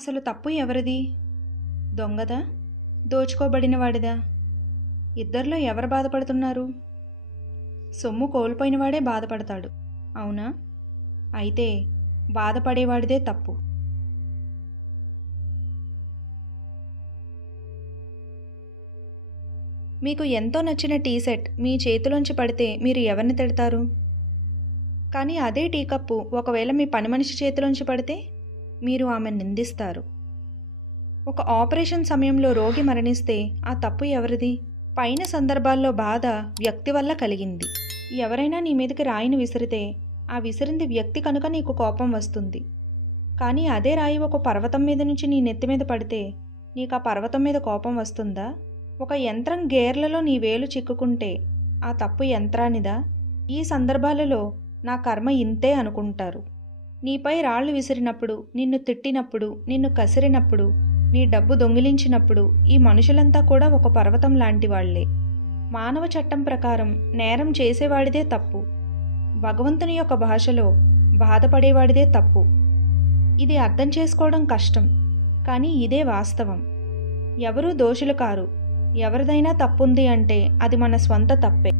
అసలు తప్పు ఎవరిది? దొంగదా? దోచుకోబడినవాడిదా? ఇద్దరిలో ఎవరు బాధపడుతున్నారు? సొమ్ము కోల్పోయినవాడే బాధపడతాడు, అవునా? అయితే బాధపడేవాడిదే తప్పు. మీకు ఎంతో నచ్చిన టీ సెట్ మీ చేతిలోంచి పడితే మీరు ఎవరిని తిడతారు? కానీ అదే టీ కప్పు ఒకవేళ మీ పని మనిషి చేతిలోంచి పడితే మీరు ఆమెను నిందిస్తారు. ఒక ఆపరేషన్ సమయంలో రోగి మరణిస్తే ఆ తప్పు ఎవరిది? పైన సందర్భాల్లో బాధ వ్యక్తి వల్ల కలిగింది. ఎవరైనా నీ మీదకి రాయిని విసిరితే ఆ విసిరింది వ్యక్తి కనుక నీకు కోపం వస్తుంది. కానీ అదే రాయి ఒక పర్వతం మీద నుంచి నీ నెత్తి మీద పడితే నీకు ఆ పర్వతం మీద కోపం వస్తుందా? ఒక యంత్రం గేర్లలో నీ వేలు చిక్కుకుంటే ఆ తప్పు యంత్రానిదా? ఈ సందర్భాలలో నా కర్మ ఇంతే అనుకుంటారు. నీపై రాళ్లు విసిరినప్పుడు, నిన్ను తిట్టినప్పుడు, నిన్ను కసిరినప్పుడు, నీ డబ్బు దొంగిలించినప్పుడు ఈ మనుషులంతా కూడా ఒక పర్వతం లాంటి వాళ్లే. మానవ చట్టం ప్రకారం నేరం చేసేవాడిదే తప్పు. భగవంతుని యొక్క భాషలో బాధపడేవాడిదే తప్పు. ఇది అర్థం చేసుకోవడం కష్టం, కానీ ఇదే వాస్తవం. ఎవరూ దోషులు కారు. ఎవరిదైనా తప్పుంది అంటే అది మన స్వంత తప్పే.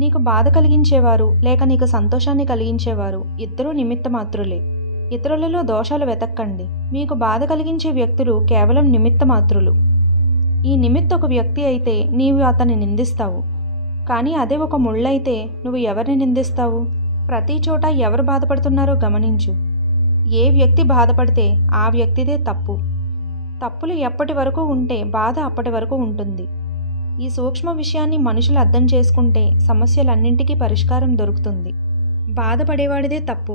నీకు బాధ కలిగించేవారు లేక నీకు సంతోషాన్ని కలిగించేవారు ఇద్దరూ నిమిత్త మాత్రులే. ఇతరులలో దోషాలు వెతక్కండి. మీకు బాధ కలిగించే వ్యక్తులు కేవలం నిమిత్త మాత్రులు. ఈ నిమిత్త ఒక వ్యక్తి అయితే నీవు అతన్ని నిందిస్తావు, కానీ అదే ఒక ముళ్ళైతే నువ్వు ఎవరిని నిందిస్తావు? ప్రతి చోట ఎవరు బాధపడుతున్నారో గమనించు. ఏ వ్యక్తి బాధపడితే ఆ వ్యక్తిదే తప్పు. తప్పులు ఎప్పటి వరకు ఉంటే బాధ అప్పటి వరకు ఉంటుంది. ఈ సూక్ష్మ విషయాన్ని మనుషులు అర్థం చేసుకుంటే సమస్యలన్నింటికీ పరిష్కారం దొరుకుతుంది. బాధపడేవాడిదే తప్పు.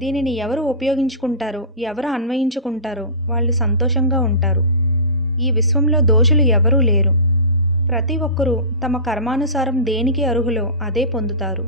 దీనిని ఎవరు ఉపయోగించుకుంటారో, ఎవరు అన్వయించుకుంటారో వాళ్ళు సంతోషంగా ఉంటారు. ఈ విశ్వంలో దోషులు ఎవరూ లేరు. ప్రతి ఒక్కరూ తమ కర్మానుసారం దేనికి అర్హులో అదే పొందుతారు.